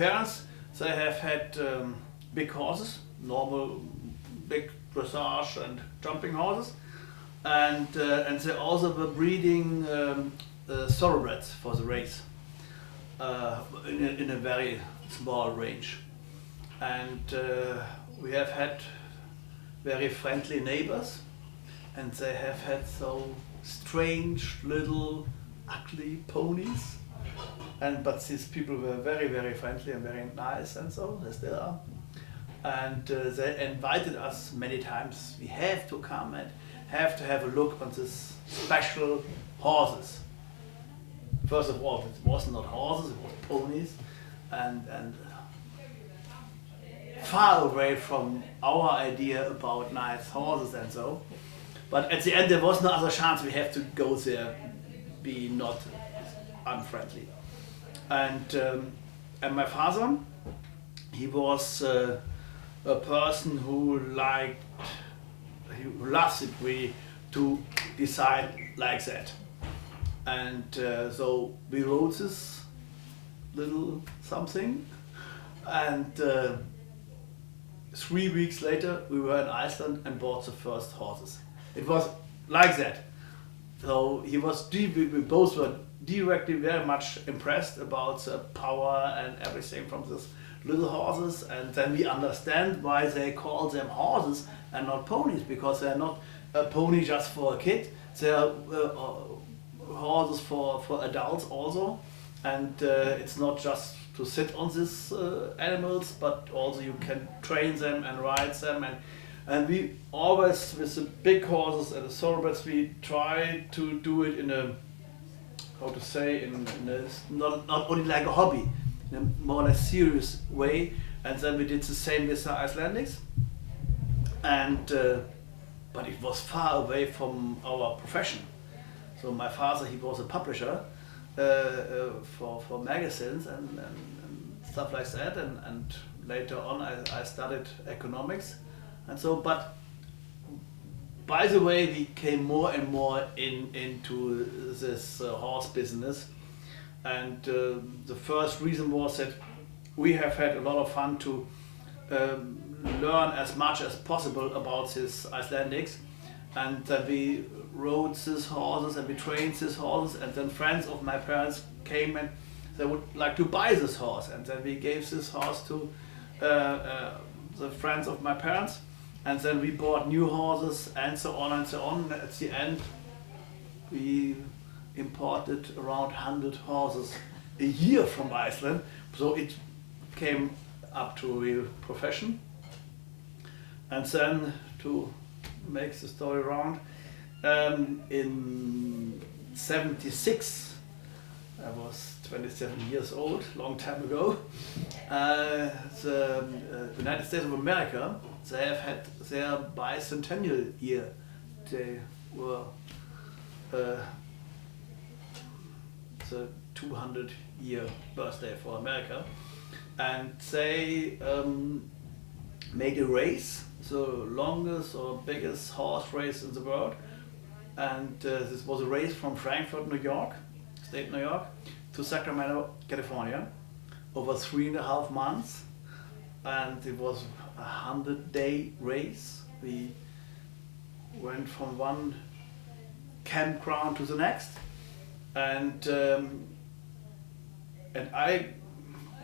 parents, they have had big horses, normal big dressage and jumping horses, and they also were breeding thoroughbreds for the race in a very small range. And we have had very friendly neighbors, and they have had so strange little ugly ponies. But these people were very, very friendly and very nice, and so they still are. And they invited us many times. We have to come and have to have a look on these special horses. First of all, it was not horses, it was ponies, and far away from our idea about nice horses and so. But at the end, there was no other chance. We have to go there, be not unfriendly. And my father, he was a person who loves it to decide like that. And so we wrote this little something, and 3 weeks later we were in Iceland and bought the first horses. It was like that. So we both were directly very much impressed about the power and everything from these little horses, and then we understand why they call them horses and not ponies, because they're not a pony just for a kid, they are horses for adults also, and it's not just to sit on these animals, but also you can train them and ride them, and we always, with the big horses and the thoroughbreds, we try to do it in a, how to say, in a, not only like a hobby, in a more or less serious way. And then we did the same with the Icelandics, and but it was far away from our profession. So my father, he was a publisher for magazines and stuff like that, and later on I studied economics, and so, but by the way, we came more and more into this horse business, and the first reason was that we have had a lot of fun to learn as much as possible about these Icelandics, and that we rode these horses and we trained these horses, and then friends of my parents came and they would like to buy this horse, and then we gave this horse to the friends of my parents, and then we bought new horses and so on and so on. At the end we imported around 100 horses a year from Iceland, so it came up to a real profession. And then, to make the story round, in 76, I was 27 years old, long time ago, the United States of America, they have had their bicentennial year. They were the 200-year birthday for America, and they made a race, the longest or biggest horse race in the world, and this was a race from Frankfurt, New York, state New York, to Sacramento, California, over 3.5 months, and it was a 100-day race. We went from one campground to the next, and I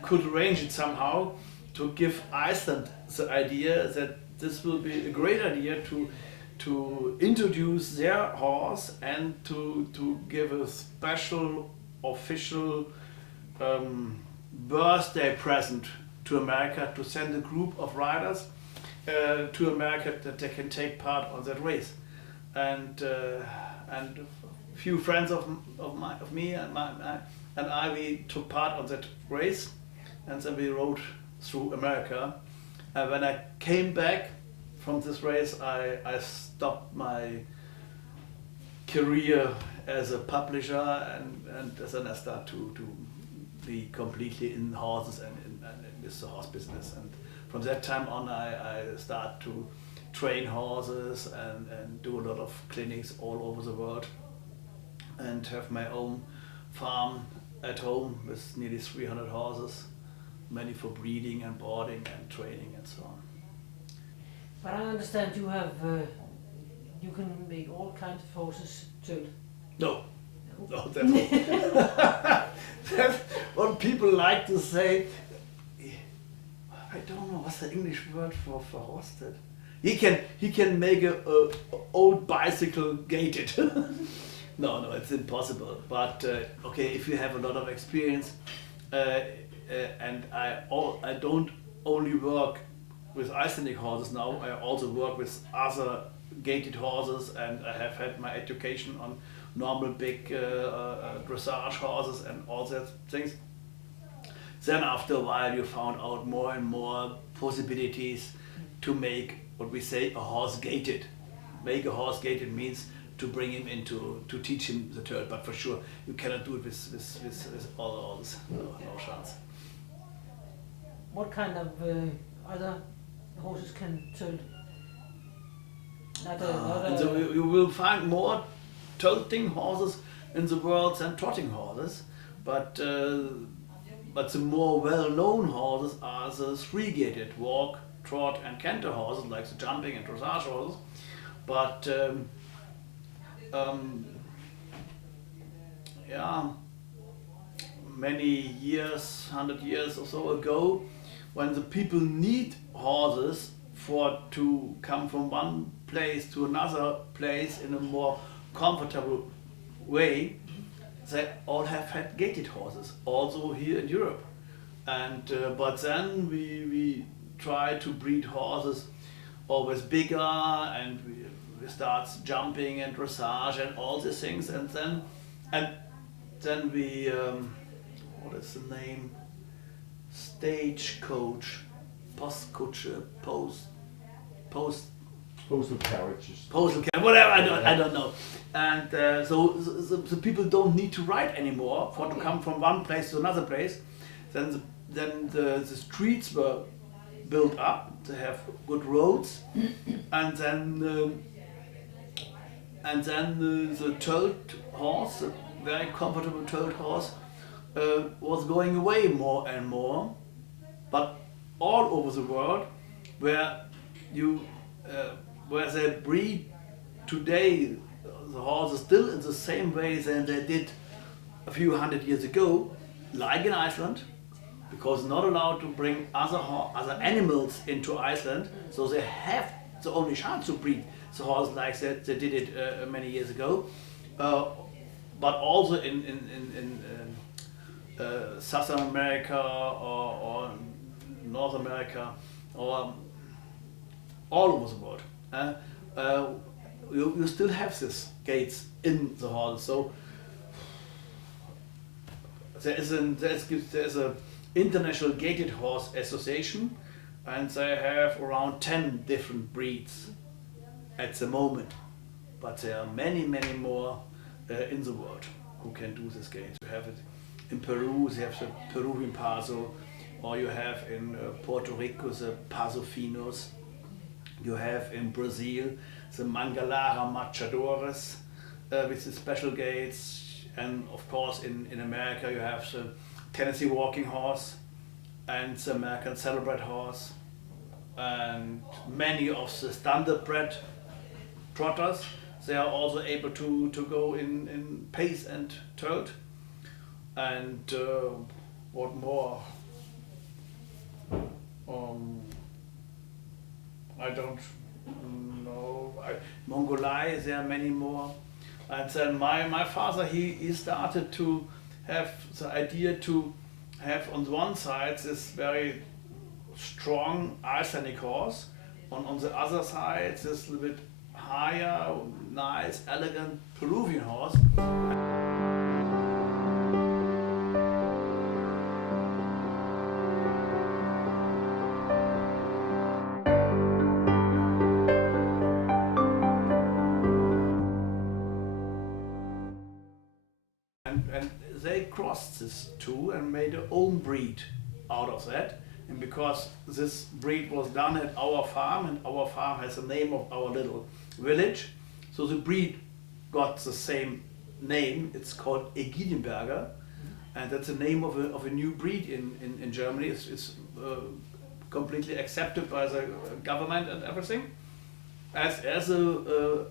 could arrange it somehow to give Iceland the idea that this will be a great idea to introduce their horse and to give a special official birthday present to America, to send a group of riders to America that they can take part on that race. And a few friends of me and I, we took part on that race, and then we rode through America. And when I came back from this race, I stopped my career as a publisher, and then I started to be completely in horses and with the horse business. And from that time on, I started to train horses and do a lot of clinics all over the world, and have my own farm at home with nearly 300 horses, many for breeding and boarding and training and so on. But I understand you have, you can make all kinds of horses tilt. No, no, that's what people like to say. I don't know what's the English word for horsted. He can make a old bicycle gaited. No, it's impossible. But okay, if you have a lot of experience, and I don't only work with Icelandic horses now. I also work with other gaited horses, and I have had my education on normal big dressage horses and all that things. Then after a while you found out more and more possibilities to make what we say a horse gaited. Make a horse gaited means to bring him into, to teach him the turn, but for sure you cannot do it with all horses, no chance. What kind of other horses can tilt? And so you will find more tilting horses in the world than trotting horses, but the more well-known horses are the three-gaited walk, trot, and canter horses, like the jumping and dressage horses. But yeah, many years, 100 years or so ago, when the people need horses to come from one place to another place in a more comfortable way, they all have had gaited horses, also here in Europe. And but then we try to breed horses always bigger, and we start jumping and dressage and all these things, and then we what is the name? Stagecoach, postkutsche, Postal carriages. Postal carriage, whatever, I don't know. And so the people don't need to ride anymore to come from one place to another place. Then the streets were built up to have good roads, and then the told horse, the very comfortable told horse, was going away more and more. But all over the world, where they breed today the horses still in the same way than they did a few hundred years ago, like in Iceland, because not allowed to bring other animals into Iceland, so they have the only chance to breed the horse like that they did it many years ago, but also in Southern America or North America or all over the world. You still have these gates in the horse. So there is a International Gaited Horse Association, and they have around 10 different breeds at the moment. But there are many more in the world who can do this gates. You have it in Peru, they have the Peruvian Paso, or you have in Puerto Rico the Paso Finos. You have in Brazil the Mangalara Machadores with the special gates, and of course in America you have the Tennessee Walking Horse and the American Thoroughbred Horse, and many of the standardbred trotters, they are also able to go in pace and tote. And what more? I don't know. Mongolai, there are many more. And then my father, he started to have the idea to have on the one side this very strong Icelandic horse, on the other side this little bit higher, nice, elegant Peruvian horse. And they crossed this two and made their own breed out of that. And because this breed was done at our farm, and our farm has the name of our little village, so the breed got the same name. It's called Egidienberger, and that's the name of a new breed in Germany. It's completely accepted by the government and everything as a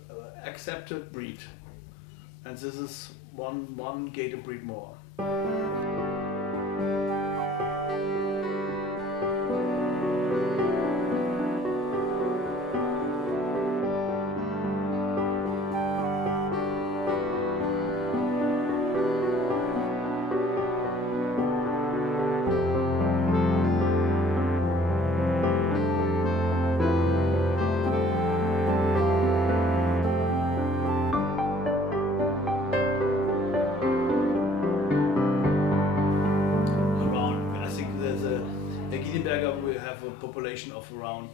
accepted breed, and this is one gaited breed more. We have a population of around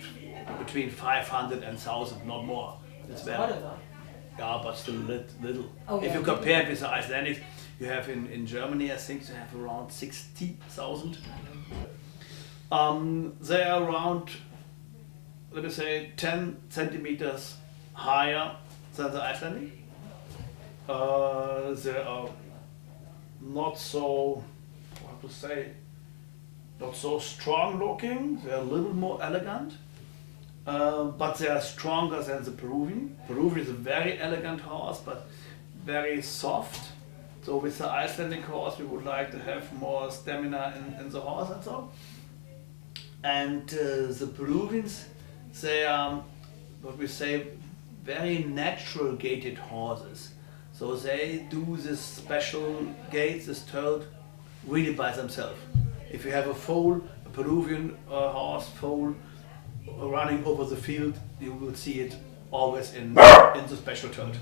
between 500 and 1,000, not more. It's very, yeah, but still little. Oh, if yeah, you compare it with the Icelandics, you have in Germany, I think they have around 60,000. They are around, let me say, 10 centimeters higher than the Icelandic. They are not so, how to say, not so strong looking, they are a little more elegant, but they are stronger than the Peruvian. Peruvian is a very elegant horse, but very soft. So with the Icelandic horse, we would like to have more stamina in the horse and so. And the Peruvians, they are, what we say, very natural gaited horses. So they do this special gait, this tilt, really by themselves. If you have a foal, a Peruvian horse foal running over the field, you will see it always in the special tilt.